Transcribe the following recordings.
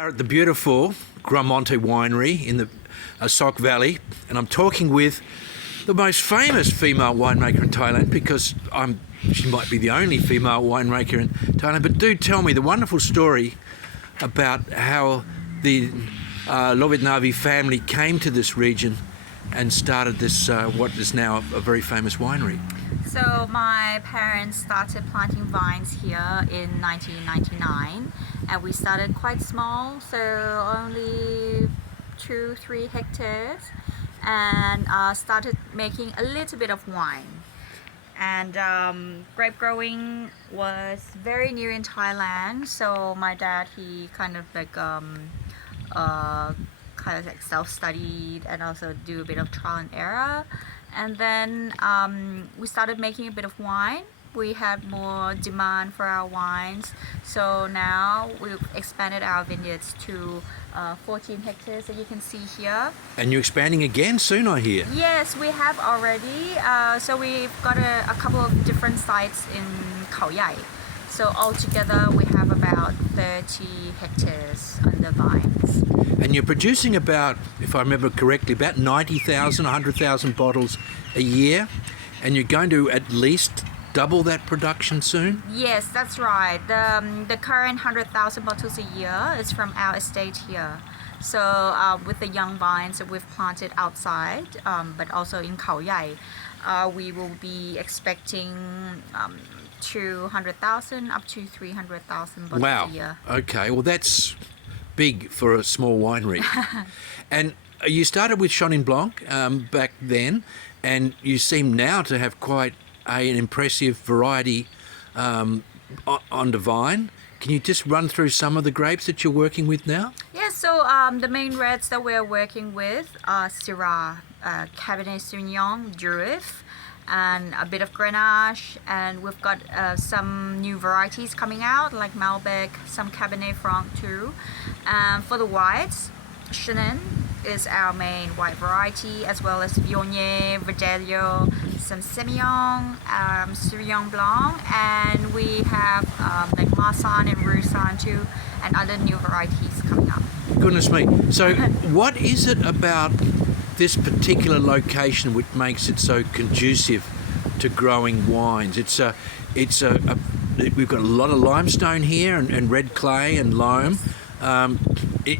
We're at the beautiful GranMonte Winery in the Asoke Valley, and I'm talking with the most famous female winemaker in Thailand because she might be the only female winemaker in Thailand. But do tell me the wonderful story about how the Lohitnavy family came to this region and started this, what is now a very famous winery. So my parents started planting vines here in 1999, and we started quite small, so only 2-3 hectares, and started making a little bit of wine. And grape growing was very new in Thailand, so my dad, he kind of like self-studied and also do a bit of trial and error. And then we started making a bit of wine. We had more demand for our wines, so now we've expanded our vineyards to 14 hectares that you can see here. And you're expanding again soon, I hear. Yes, we have already. So we've got a couple of different sites in Khao Yai. So altogether we have about 30 hectares under vines. And you're producing about, if I remember correctly, about 90,000, 100,000 bottles a year, and you're going to at least double that production soon? Yes, that's right. The current 100,000 bottles a year is from our estate here. So with the young vines that we've planted outside, but also in Khao Yai, we will be expecting 200,000 up to 300,000 bottles a year. Wow. Okay. Well, that's big for a small winery. And you started with Chenin Blanc back then, and you seem now to have quite an impressive variety on the vine. Can you just run through some of the grapes that you're working with now? Yeah, so the main reds that we're working with are Syrah, Cabernet Sauvignon, Durif, and a bit of Grenache, and we've got some new varieties coming out like Malbec, some Cabernet Franc too. For the whites, Chenin is our main white variety, as well as Viognier, Verdelho, some Semillon, Sauvignon Blanc, and we have like Marsanne and Roussanne too, and other new varieties coming up. Goodness me. So what is it about this particular location which makes it so conducive to growing wines? We've got a lot of limestone here and red clay and loam.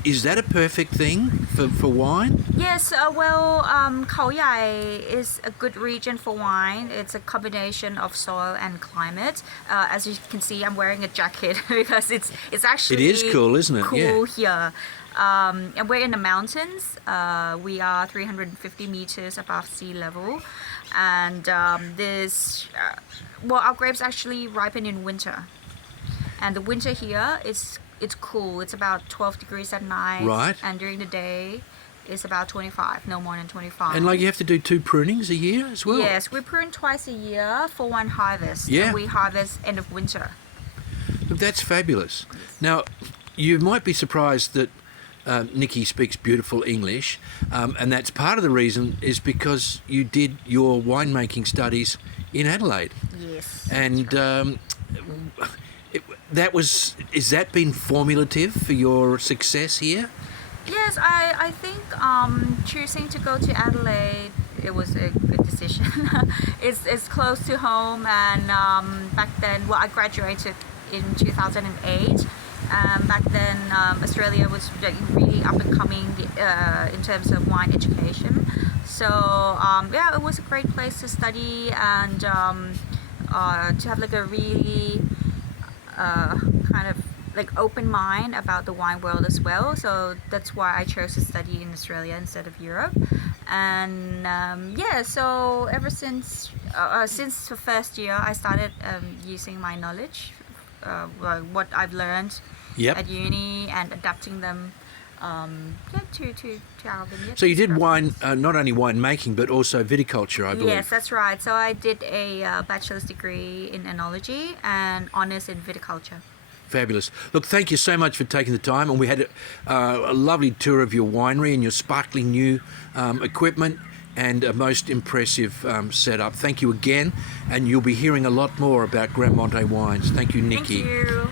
Is that a perfect thing for wine? Yes, Khao Yai is a good region for wine. It's a combination of soil and climate. As you can see, I'm wearing a jacket because it's actually It is cool, isn't it? Cool here. And we're in the mountains. We are 350 meters above sea level, and our grapes actually ripen in winter. And the winter here it's cool. It's about 12 degrees at night. Right. And during the day, it's about 25, no more than 25. And like you have to do 2 prunings a year as well? Yes, we prune twice a year for one harvest. Yeah. And we harvest end of winter. Look, that's fabulous. Now, you might be surprised that Nikki speaks beautiful English, and that's part of the reason is because you did your winemaking studies in Adelaide. Yes. And is that been formulative for your success here? Yes, I think choosing to go to Adelaide, it was a good decision. It's close to home, and back then, I graduated in 2008. Back then, Australia was really up and coming in terms of wine education. So it was a great place to study and to have like a really kind of like open mind about the wine world as well. So that's why I chose to study in Australia instead of Europe. And so ever since the first year, I started using my knowledge, what I've learned at uni, and adapting them to our vineyard. So you did wine, not only wine making, but also viticulture, I believe. Yes, that's right. So I did a bachelor's degree in enology and honours in viticulture. Fabulous. Look, thank you so much for taking the time, and we had a lovely tour of your winery and your sparkling new equipment and a most impressive setup. Thank you again, and you'll be hearing a lot more about GranMonte wines. Thank you, Nikki. Thank you.